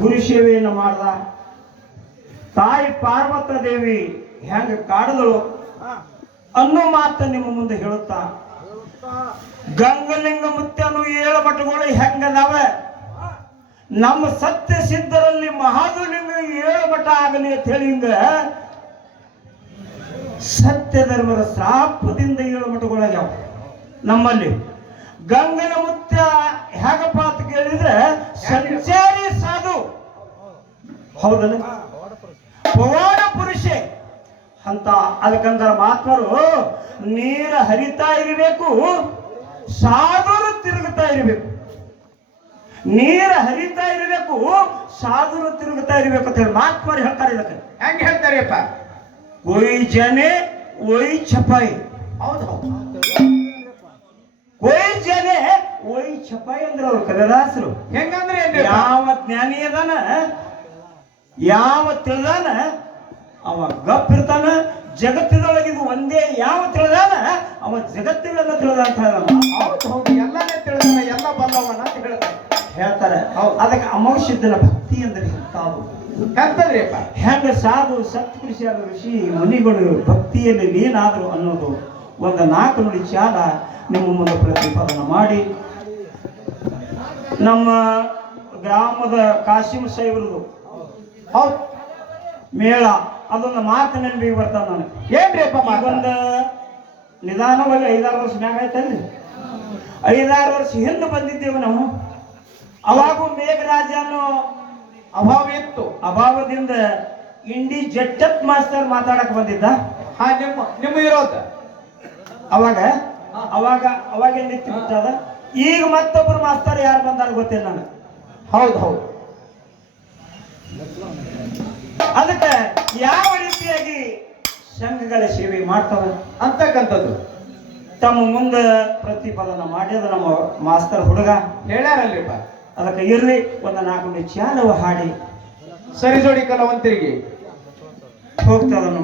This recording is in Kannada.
ಗುರು ಸೇವೆಯನ್ನು ಮಾಡ್ದ. ತಾಯಿ ಪಾರ್ವತ ದೇವಿ ಹೆಂಗ ಕಾಡಿದಳು ಅನ್ನೋ ಮಾತ ನಿಮ್ಮ ಮುಂದೆ ಹೇಳುತ್ತಾ, ಗಂಗಲಿಂಗ ಮುತ್ಯನು 7 ಮಠಗಳು ಹೆಂಗದಾವ, ನಮ್ಮ ಸತ್ಯ ಸಿದ್ಧರಲ್ಲಿ ಮಹಾದೇವಲಿಂಗ 7 ಮಠ ಆಗಲಿ ಅಂತ ಹೇಳಿ ಹಿಂಗ ಸತ್ಯ ಧರ್ಮದ ಶ್ರಾಪದಿಂದ 7 ಮಠಗಳಾಗ್ಯಾವ ನಮ್ಮಲ್ಲಿ. ಗಂಗನ ಮುತ್ಯ ಹೇಗಪ್ಪ ಅಂತ ಕೇಳಿದ್ರೆ ಸಂಚಾರಿ ಸಾಧು, ಹೌದಲ್ಲ, ಪವಾಡ ಪುರುಷೆ ಅಂತ. ಅದಕ್ಕಂದ್ರ ಮಾತ್ಮರು ನೀರ ಹರಿತಾ ಇರಬೇಕು, ಸಾಧುರು ತಿರುಗುತ್ತಾ ಇರಬೇಕು. ನೀರ ಹರಿತಾ ಇರಬೇಕು, ಸಾಧುರು ತಿರುಗುತ್ತಾ ಇರಬೇಕು ಅಂತ ಹೇಳಿ ಮಾತ್ಮರು ಹೇಳ್ತಾರೆ. ಇದಕ್ಕೆ ಹೆಂಗೆ ಹೇಳ್ತಾರೆಪ್ಪ? ಒಯ್ ಜನೆ ಒಯ್ ಛಪಾಯಿ. ಹೌದು, ಒಯ್ ಜನೆ ಒಯ್ ಛಪಾಯಿ ಅಂದ್ರೆ ಅವ್ರು ಕವಿರಾಸರು. ಹೆಂಗಂದ್ರೆ ಯಾವ ಜ್ಞಾನಿ ಅದಾನ, ಯಾವ ತಿಳಿದಾನ ಅವ ಗಪ್ ಇರ್ತಾನ. ಜಗತ್ತಿನೊಳಗಿದು ಒಂದೇ ಯಾವ ತಿಳಿದಾನ ಅವ ಜಗತ್ತಿನೆಲ್ಲ ತಿಳಿದ ಅಂತ ಹೇಳ. ಹೌದು ಹೌದು, ಎಲ್ಲನೇ ತಿಳಿದಾನ, ಎಲ್ಲ ಬಲ್ಲವನ ಅಂತ ಹೇಳ್ತಾರೆ. ಅದಕ್ಕೆ ಅಮೌಷಿದ್ದನ ಭಕ್ತಿ ಅಂದ್ರೆ ಎಂತದ್ರಿಪ್ಪ? ಹೆಂಗ ಸಾಧು ಸತ್ಪುರುಷ ಋಷಿ ಮುನಿಗಳು ಭಕ್ತಿಯಲ್ಲಿ ಲೀನಾದ್ರು ಅನ್ನೋದು ಒಂದು 4 ನುಡಿ ಚಾಲ ನಿಮ್ಮ ಮುಂದೆ ಪ್ರತಿಪಾದನೆ ಮಾಡಿ, ನಮ್ಮ ಗ್ರಾಮದ ಕಾಶಿಂ ಸಾಹೇಬ್ರದು ಹೌದು ಮೇಳ ಅದೊಂದು ಮಾತು ನೆನಪಿಗೆ ಬರ್ತಾನೆ ನನಗೆ. ಏನ್ರಿ ಅಪ್ಪ? ಒಂದು ನಿಧಾನವಾಗಿ 5-6 ವರ್ಷ ಮ್ಯಾಗ ಆಯ್ತಲ್ರಿ, 5-6 ವರ್ಷ ಹಿಂದೆ ಬಂದಿದ್ದೇವೆ ನಾವು. ಅವಾಗೂ ಮೇಘರಾಜ ಅನ್ನೋ ಅಭಾವ ಇತ್ತು. ಅಭಾವದಿಂದ ಇಂಡಿ ಜಟ್ಟತ್ ಮಾಸ್ತರ್ ಮಾತಾಡಕ್ ಬಂದಿದ್ದ. ಹಾ, ನಿಮ್ಮ ವಿರೋಧ ಅವಾಗ ನಿಂತು ಬಿಟ್ಟದ. ಈಗ ಮತ್ತೊಬ್ಬರು ಮಾಸ್ತರ್ ಯಾರು ಬಂದಾರ ಗೊತ್ತಿಲ್ಲ ನನಗೆ. ಹೌದು ಹೌದು, ಅದಕ್ಕೆ ಯಾವ ರೀತಿಯಾಗಿ ಸಂಘಗಳ ಸೇವೆ ಮಾಡ್ತಾವ ಅಂತಕ್ಕಂಥದ್ದು ತಮ್ಮ ಮುಂದೆ ಪ್ರತಿಪಾದನೆ ಮಾಡಿ ಅದು ನಮ್ಮ ಮಾಸ್ತರ್ ಹುಡುಗ ಹೇಳ್ಯಾರಲ್ರಿಪ್ಪ. ಅದಕ್ಕೆ ಇರ್ಲಿ ಒಂದು 4 ನುಡಿ ಚಾಲವ ಹಾಡಿ ಸರಿ ಜೋಡಿ ಕಲಾವಂತರಿಗೆ ಹೋಗ್ತದನ್ನು